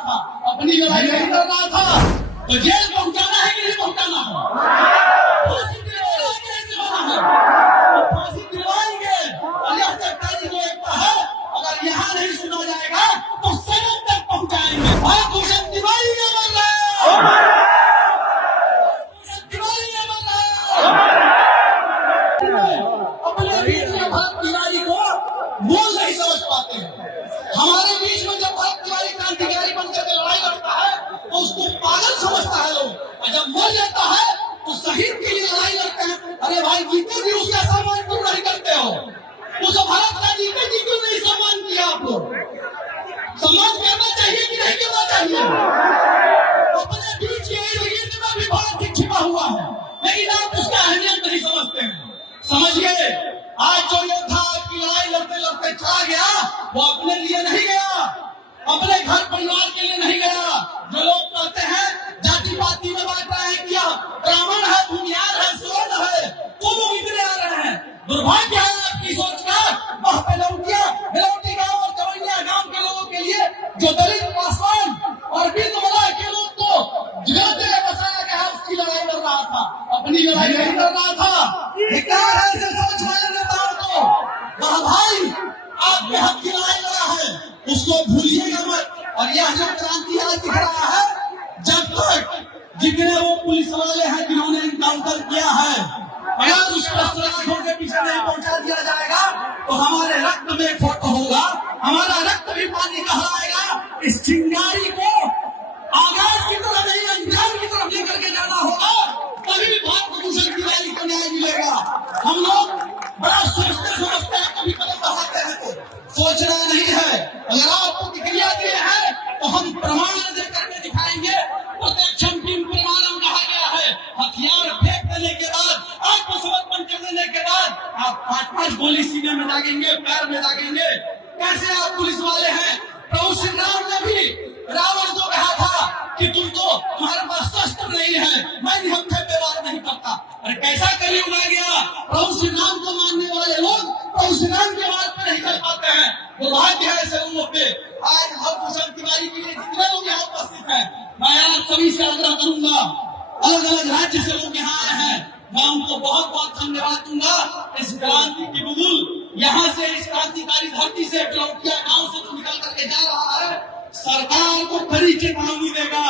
था, अपनी लड़ाई नहीं लड़ रहा था, तो जेल पहुंचाना है कि नहीं पहुंचाना है? फांसी दिलवाना है कि नहीं दिलवाना है? फांसी दिलवाएंगे। अल्लाह सरकारी जो एक है, अगर यहाँ नहीं सुना जाएगा तो सनम तक पहुंचाएंगे। भूषण तिवारी ने मर रहा है, तिवारी ने मर रहा है। अपने बीच में भरत तिवारी को मूल नहीं समझ पाते हैं। हमारे बीच में जब भरत तिवारी क्रांतिकारी बनकर लड़ाई लड़ता है तो उसको पागल समझता है लोग, और जब मर जाता है तो शहीद के लिए लड़ाई लड़ते हैं। अरे भाई, जीते भी उसका सम्मान क्यों नहीं करते हो? उस भारत का जीते जी क्यों नहीं सम्मान किया? आपको सम्मान करना चाहिए कि नहीं करना चाहिए? अपने बीच के इर्द में भी भारत छिपा हुआ है, लेकिन आप उसका अहमियत नहीं समझते हैं। समझिए, आज जो योद्धा आपकी लड़ाई लड़ते लड़ते चला गया, वो अपने लिए नहीं गया, अपने घर परिवार के लिए नहीं गया। जो लोग कहते हैं जाति पाति में बांट रहे हैं, किया ब्राह्मण है, भूमिहार है, सवर्ण है, तो लोग इतने आ रहे हैं। दुर्भाग्य है आपकी सोच का। वहां पे बेलौटी गांव और कवैया गांव के लोगों के लिए जो दलित, पासवान और बिंदवला के लोग को जगह बसाया गया, उसकी लड़ाई लड़ रहा था, अपनी लड़ाई नहीं लड़ रहा था। धिक्कार है ऐसे सोच वाले नेताओं को। वह भाई आपके हक की लड़ाई लड़ा है, उसको भूलिएगा मत। और यह जो क्रांति आज दिख रहा है, जब तक जितने वो पुलिस वाले हैं जिन्होंने इनकाउंटर किया है, अगर उस पर सलाखों के पीछे नहीं पहुंचा दिया जाएगा तो हमारे रक्त में फोटो होगा, हमारा रक्त भी पानी कहलाएगा। इस चिंगारी को आगाज की तरफ नहीं, अंजाम की तरफ लेकर के जाना होगा, तभी भारत भूषण तिवारी को न्याय मिलेगा। हम लोग बड़ा सोचते समझते हैं, कभी कदम बढ़ाते हैं तो सोचना नहीं है। अगर आप प्रतिक्रिया दिए हैं तो हम प्रमाण देकर के दिखाएंगे। प्रत्यक्षम टीम प्रमाणम कहा गया है। हथियार फेंक देने के बाद, आत्मसमर्पण कर देने के बाद आप 5-5 गोली सीने में दागेंगे, पैर में दागेंगे। कैसे आप पुलिस वाले हैं? प्रभु श्री राम ने भी रावण को कहा था कि तुम तो, तुम्हारे पास शस्त्र नहीं है, मैं निहत्थे पे बात नहीं करता। अरे कैसा कलयुग आ गया? प्रभु श्री राम को मानने वाले लोग प्रभु श्री राम के बात पे नहीं कर पाते हैं। दुर्भाग्य है ऐसे लोगों पे। आज भूषण तिवारी के लिए जितने लोग यहाँ उपस्थित हैं, मैं आप सभी से आग्रह करूंगा, अलग अलग राज्य से लोग यहाँ आए हैं, मैं उनको बहुत बहुत धन्यवाद दूंगा। इस क्रांति की बुलबुल यहाँ से, इस क्रांतिकारी धरती से, बेलौटिया गांव से तो निकल करके जा रहा है। सरकार को कड़ी चेतावनी देगा,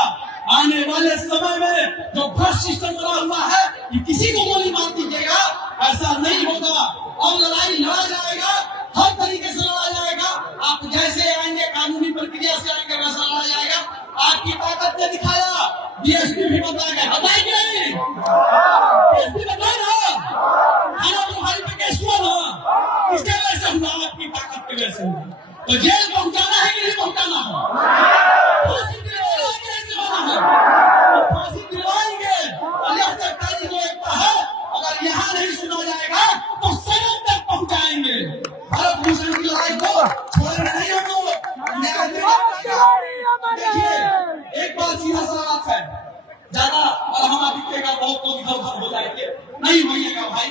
आने वाले समय में जो भ्रष्ट सिस्टम बना हुआ है कि किसी को गोली मार दीजिएगा, ऐसा नहीं होगा। और लड़ाई लड़ा जाएगा, हर तरीके से लड़ा जाएगा। आप जैसे आएंगे, कानूनी प्रक्रिया से आएंगे, वैसा लड़ा जाएगा। आपकी ताकत ने दिखाया, डीएसपी भी बता गया, बताए कि नहीं? डीएसपी बताए ना, थाना प्रभारी पे केस हुआ ना, किसके वजह से हुआ? आपकी ताकत की वजह से हुआ। तो जेल पहुंचाना है कि नहीं पहुंचाना है? फांसी दिलवाना है कि नहीं दिलवाना है? फांसी दिलवाएंगे। अल्लाह सरकारी जो एक है, अगर यहाँ नहीं सुना जाएगा तो सनम तक पहुंचाएंगे। भारत भूषण की लड़ाई को छोड़ना नहीं हम लोग। देखिए, एक बात सीधा सा बात है, ज्यादा और हम दिखेगा बहुत लोग इधर उधर हो जाएंगे, नहीं होइएगा भाई।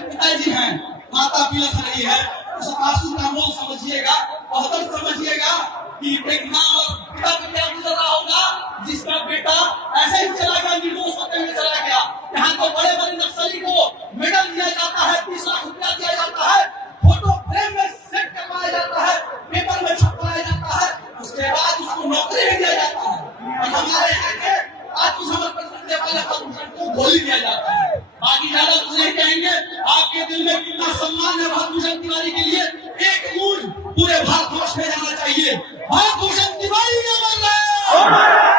पिताजी हैं, माता पिलक रही है, उस आंसू का मोल समझिएगा, बहुत समझिएगा कि एक माँ और पिता को क्या गुजर रहा होगा, जिसका बेटा ऐसे ही चला गया, निर्दोष होते हुए चला गया। यहाँ तो बड़े बड़े नक्सली को मेडल दिया जाता है, 30 लाख रुपया दिया जाता है, फोटो फ्रेम में सेट करवाया जाता है, पेपर में छपवाया जाता है, उसके बाद उसको नौकरी भी दिया जाता है। और हमारे यहाँ के आत्मसमर्पण करने वाले को गोली दिया जाता है। बाकी ज्यादा कुछ नहीं कहेंगे। आपके दिल में कितना सम्मान है भूषण तिवारी के लिए, एक गूंज पूरे भारतवर्ष में जाना चाहिए। भूषण तिवारी ने मर रहा है।